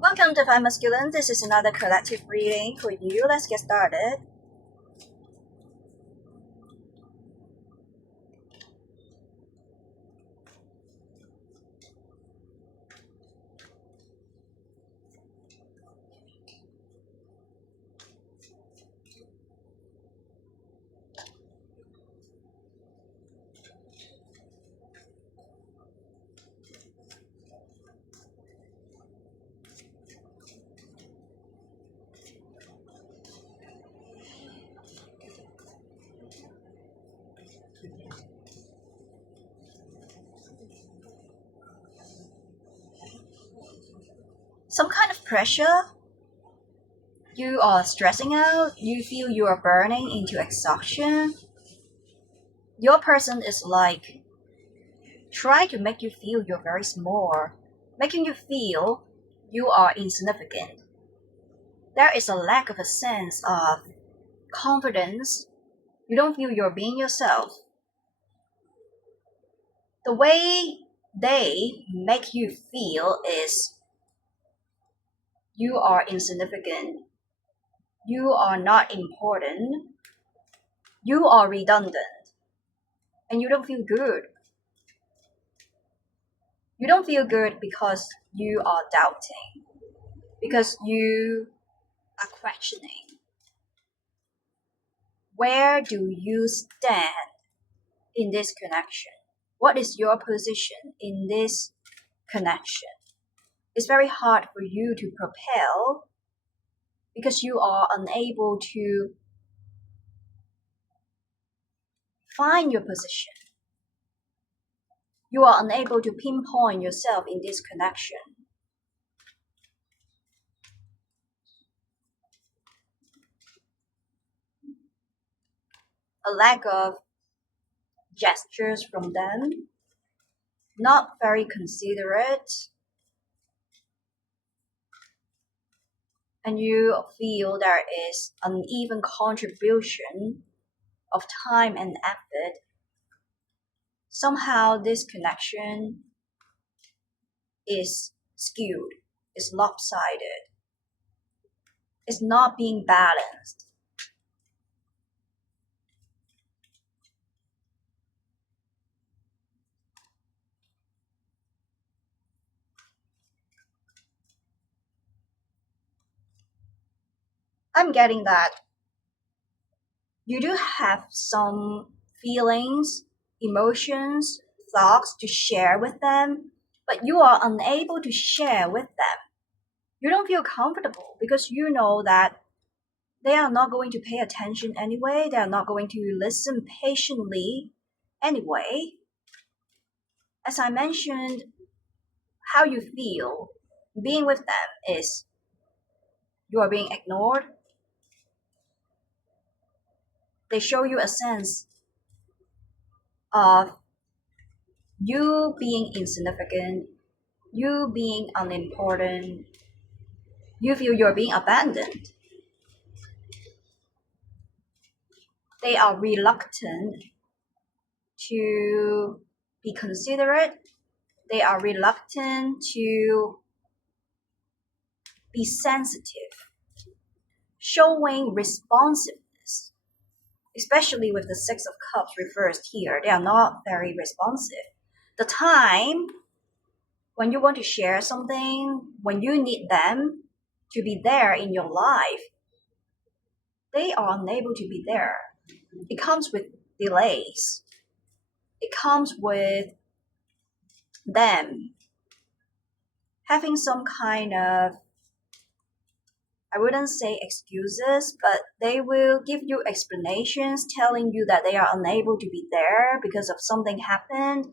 Welcome to Five Masculine. This is another collective reading for you. Let's get started. Some kind of pressure. You are stressing out. You feel you are burning into exhaustion. Your person is like trying to make you feel you're very small, making you feel you are insignificant. There is a lack of a sense of confidence. You don't feel you're being yourself. The way they make you feel is you are insignificant. You are not important. You are redundant. And you don't feel good. You don't feel good because you are doubting. Because you are questioning. Where do you stand in this connection? What is your position in this connection? It's very hard for you to propel because you are unable to find your position. You are unable to pinpoint yourself in this connection. A lack of gestures from them, not very considerate, and you feel there is uneven contribution of time and effort. Somehow this connection is skewed, is lopsided, is not being balanced. I'm getting that you do have some feelings, emotions, thoughts to share with them, but you are unable to share with them. You don't feel comfortable because you know that they are not going to pay attention anyway, they are not going to listen patiently anyway. As I mentioned, how you feel being with them is you are being ignored. They show you a sense of you being insignificant, you being unimportant, you feel you're being abandoned. They are reluctant to be considerate. They are reluctant to be sensitive, showing responsiveness, especially with the Six of Cups reversed here. They are not very responsive. The time when you want to share something, when you need them to be there in your life, they are unable to be there. It comes with delays. It comes with them having some kind of, I wouldn't say excuses, but they will give you explanations telling you that they are unable to be there because of something happened.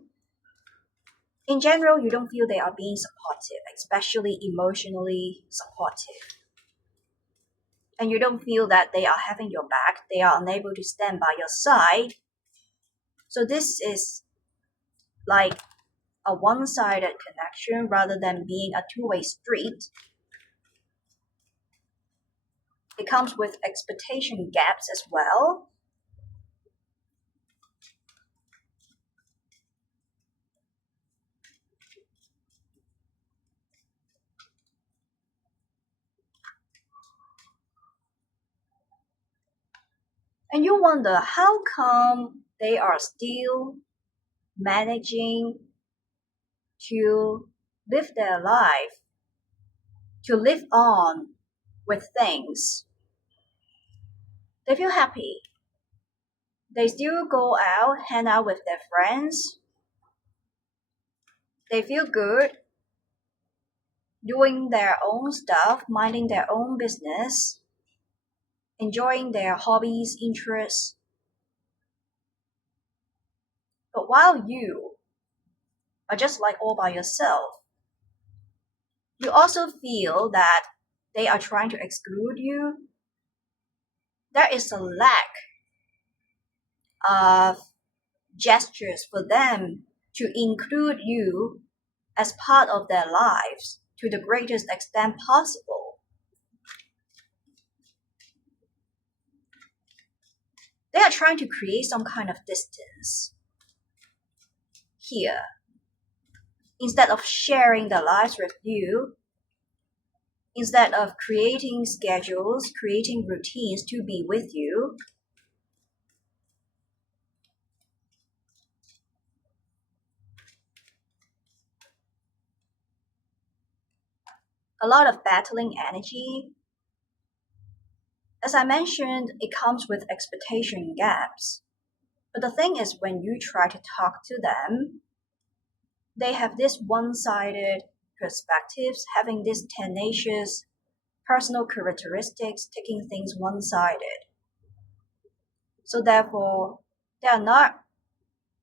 In general, you don't feel they are being supportive, especially emotionally supportive. And you don't feel that they are having your back, they are unable to stand by your side. So this is like a one-sided connection rather than being a two-way street. It comes with expectation gaps as well. And you wonder how come they are still managing to live their life, to live on with things. They feel happy. They still go out, hang out with their friends. They feel good doing their own stuff, minding their own business, enjoying their hobbies, interests. But while you are just like all by yourself, you also feel that they are trying to exclude you. There is a lack of gestures for them to include you as part of their lives to the greatest extent possible. They are trying to create some kind of distance here. Instead of sharing their lives with you, instead of creating schedules, creating routines to be with you, a lot of battling energy. As I mentioned, it comes with expectation gaps. But the thing is, when you try to talk to them, they have this one-sided perspectives, having this tenacious personal characteristics, taking things one-sided. So therefore, they are not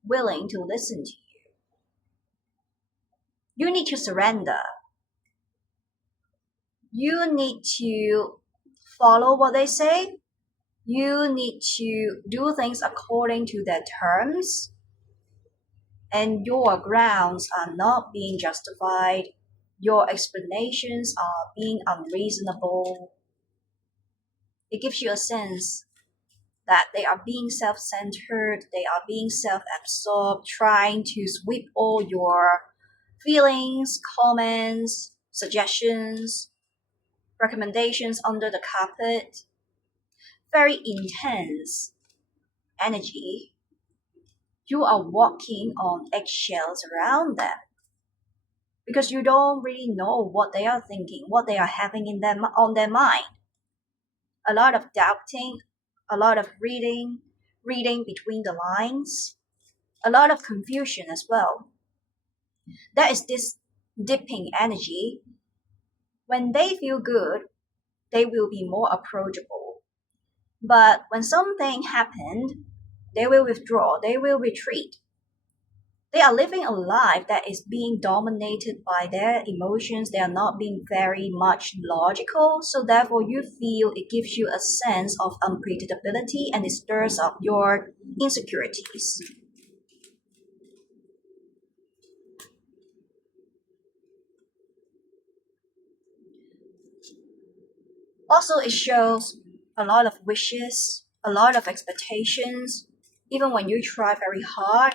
willing to listen to you. You need to surrender. You need to follow what they say. You need to do things according to their terms. And your grounds are not being justified. Your explanations are being unreasonable. It gives you a sense that they are being self-centered, they are being self-absorbed, trying to sweep all your feelings, comments, suggestions, recommendations under the carpet. Very intense energy. You are walking on eggshells around them because you don't really know what they are thinking, what they are having in them on their mind. A lot of doubting, a lot of reading between the lines, a lot of confusion as well. There is this dipping energy. When they feel good, they will be more approachable. But when something happened, they will withdraw, they will retreat. They are living a life that is being dominated by their emotions. They are not being very much logical. So therefore you feel it gives you a sense of unpredictability and it stirs up your insecurities. Also, it shows a lot of wishes, a lot of expectations. Even when you try very hard,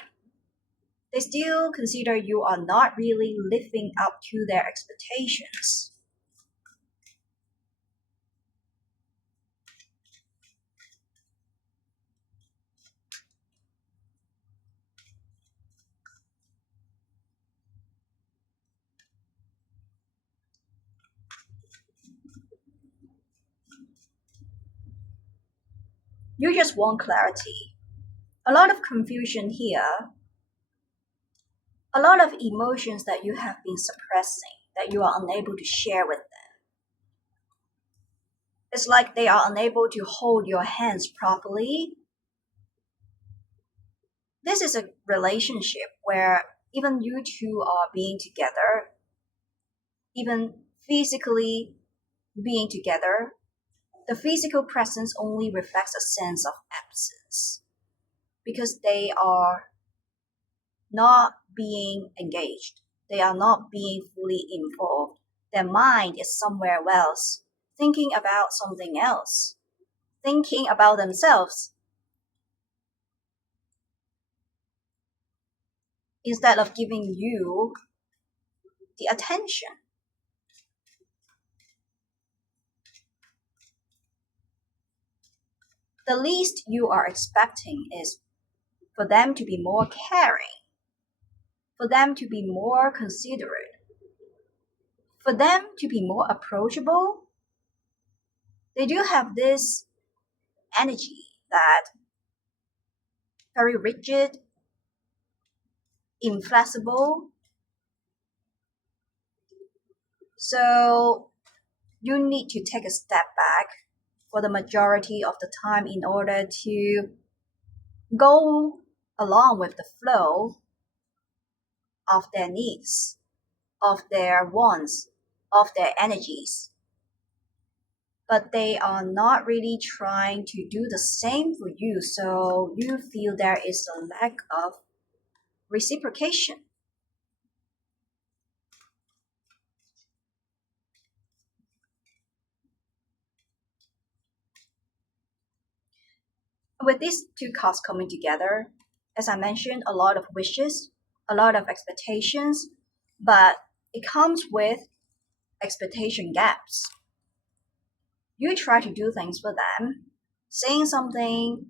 they still consider you are not really living up to their expectations. You just want clarity. A lot of confusion here, a lot of emotions that you have been suppressing, that you are unable to share with them. It's like they are unable to hold your hands properly. This is a relationship where even you two are being together, even physically being together, the physical presence only reflects a sense of absence because they are not being engaged. They are not being fully involved. Their mind is somewhere else, thinking about something else, thinking about themselves instead of giving you the attention. the least you are expecting is for them to be more caring, for them to be more considerate, for them to be more approachable. They do have this energy that very rigid, inflexible. So you need to take a step back for the majority of the time in order to go along with the flow of their needs, of their wants, of their energies. But they are not really trying to do the same for you, so you feel there is a lack of reciprocation. With these two cards coming together, as I mentioned, a lot of wishes, a lot of expectations, but it comes with expectation gaps. You try to do things for them, saying something,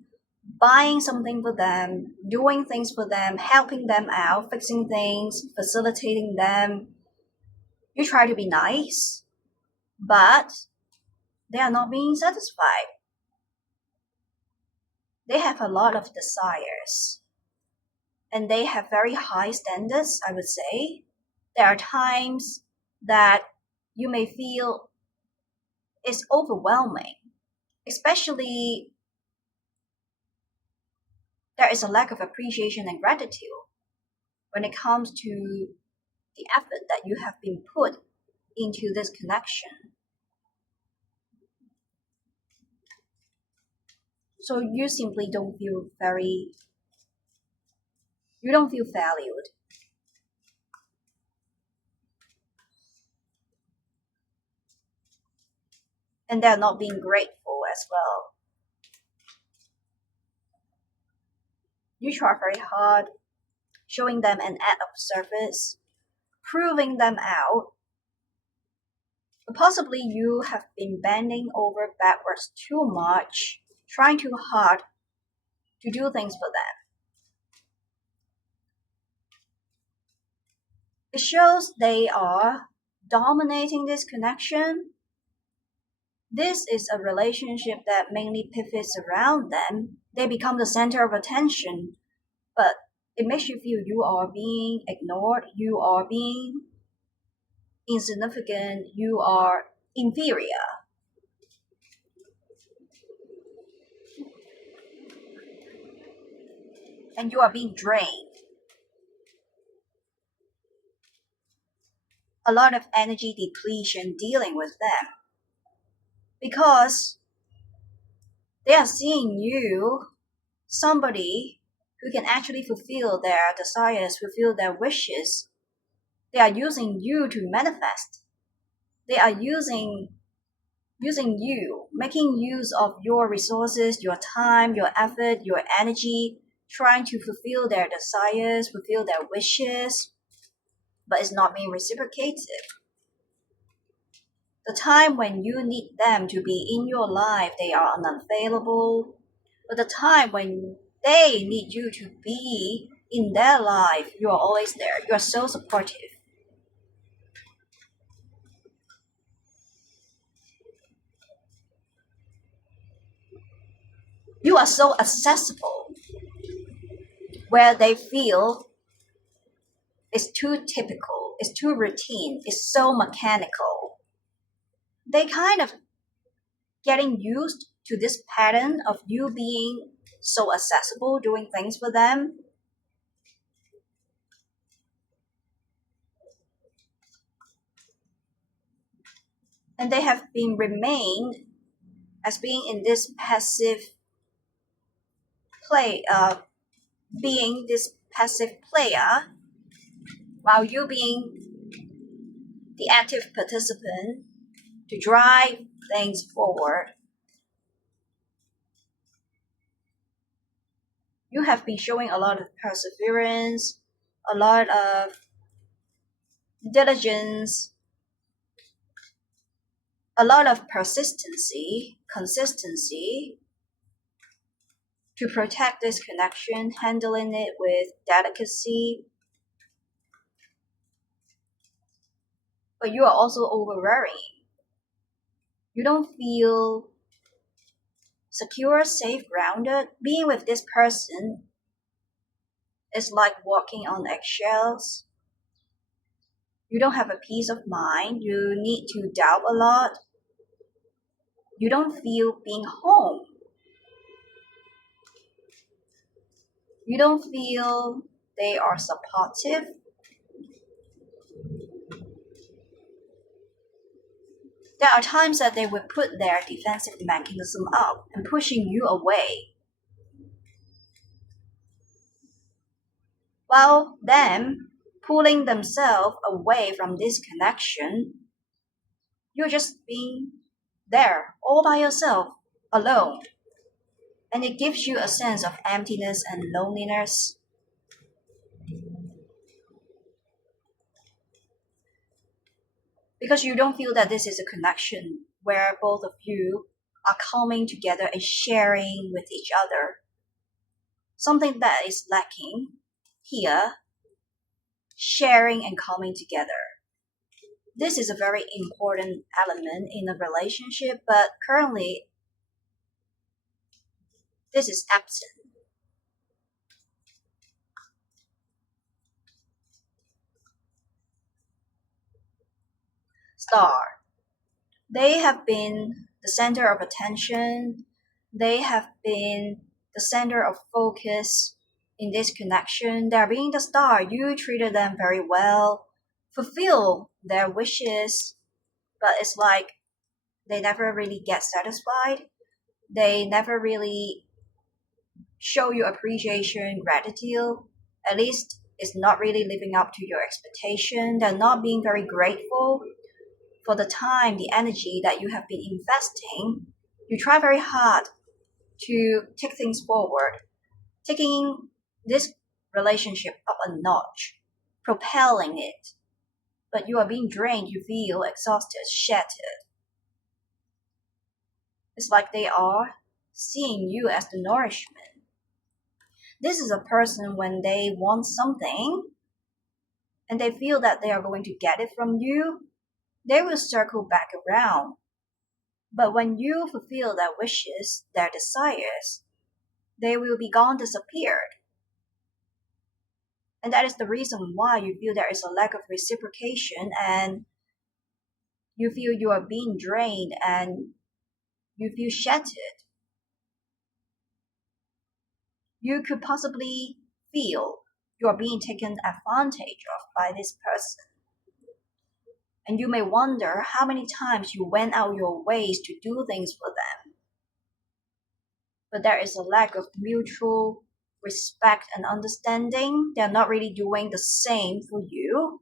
buying something for them, doing things for them, helping them out, fixing things, facilitating them. You try to be nice, but they are not being satisfied. They have a lot of desires and they have very high standards, I would say. There are times that you may feel it's overwhelming, especially there is a lack of appreciation and gratitude when it comes to the effort that you have been put into this connection. So you simply you don't feel valued. And they're not being grateful as well. You try very hard, showing them an act of service, proving them out. But possibly you have been bending over backwards too much, trying too hard to do things for them. It shows they are dominating this connection. This is a relationship that mainly pivots around them. They become the center of attention, but it makes you feel you are being ignored, you are being insignificant, you are inferior. And you are being drained. A lot of energy depletion dealing with them because they are seeing you, somebody who can actually fulfill their desires, fulfill their wishes. They are using you to manifest. They are using you, making use of your resources, your time, your effort, your energy, trying to fulfill their desires, fulfill their wishes, but it's not being reciprocated. The time when you need them to be in your life, they are unavailable. But the time when they need you to be in their life, you are always there. You are so supportive. You are so accessible where they feel it's too typical, it's too routine, it's so mechanical. They kind of getting used to this pattern of you being so accessible, doing things for them. And they have been remained as being in this passive play, being this passive player, while you being the active participant to drive things forward. You have been showing a lot of perseverance, a lot of diligence, a lot of persistency, consistency, to protect this connection, handling it with delicacy. But you are also overworrying. You don't feel secure, safe, grounded. Being with this person is like walking on eggshells. You don't have a peace of mind. You need to doubt a lot. You don't feel being home. You don't feel they are supportive. There are times that they will put their defensive mechanism up and pushing you away. While them pulling themselves away from this connection, you're just being there all by yourself, alone. And it gives you a sense of emptiness and loneliness. Because you don't feel that this is a connection where both of you are coming together and sharing with each other. Something that is lacking here, sharing and coming together. This is a very important element in a relationship, but currently this is absent. Star. They have been the center of attention. They have been the center of focus in this connection. They're being the star. You treated them very well, fulfill their wishes, but it's like they never really get satisfied. They never really show you appreciation, gratitude. At least it's not really living up to your expectation. They're not being very grateful for the time, the energy that you have been investing. You try very hard to take things forward, taking this relationship up a notch, propelling it. But you are being drained, you feel exhausted, shattered. It's like they are seeing you as the nourishment. This is a person when they want something and they feel that they are going to get it from you, they will circle back around. But when you fulfill their wishes, their desires, they will be gone, disappeared. And that is the reason why you feel there is a lack of reciprocation and you feel you are being drained and you feel shattered. You could possibly feel you are being taken advantage of by this person. And you may wonder how many times you went out your ways to do things for them. But there is a lack of mutual respect and understanding. They're not really doing the same for you.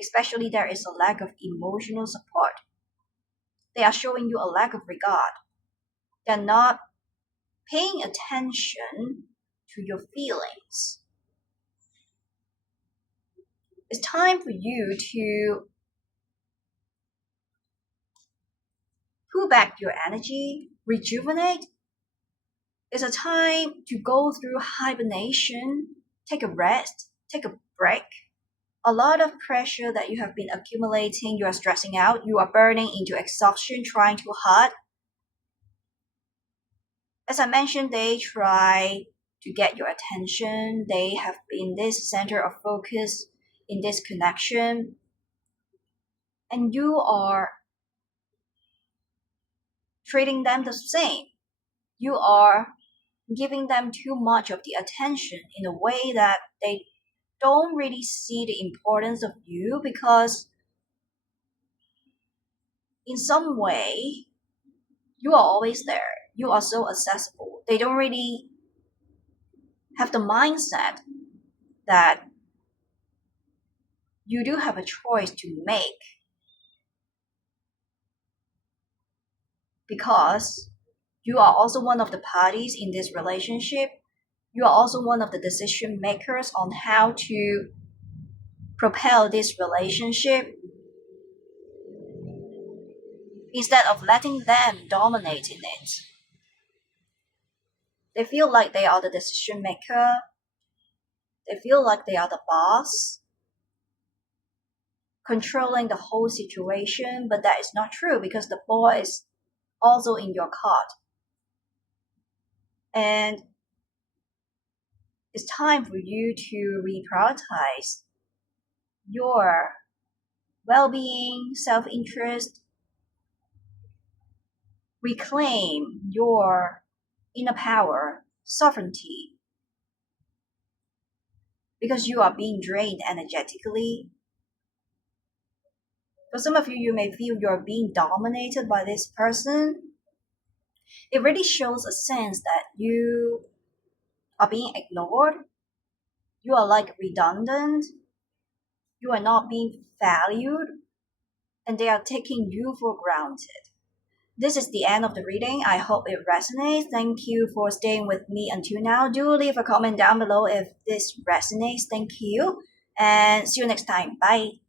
Especially there is a lack of emotional support. They are showing you a lack of regard. They're not paying attention to your feelings. It's time for you to pull back your energy, rejuvenate. It's a time to go through hibernation, take a rest, take a break. A lot of pressure that you have been accumulating, you are stressing out, you are burning into exhaustion, trying too hard. As I mentioned, they try to get your attention. They have been this center of focus in this connection. And you are treating them the same. You are giving them too much of the attention in a way that they don't really see the importance of you because in some way you are always there. You are so accessible. They don't really have the mindset that you do have a choice to make because you are also one of the parties in this relationship. You are also one of the decision makers on how to propel this relationship instead of letting them dominate in it. They feel like they are the decision maker. They feel like they are the boss, controlling the whole situation, but that is not true because the ball is also in your court. And it's time for you to reprioritize your well-being, self-interest, reclaim your inner power, sovereignty, because you are being drained energetically. For some of you, you may feel you're being dominated by this person. It really shows a sense that you are being ignored. You are like redundant. You are not being valued, and they are taking you for granted. This is the end of the reading. I hope it resonates. Thank you for staying with me until now. Do leave a comment down below if this resonates. Thank you, and see you next time. Bye.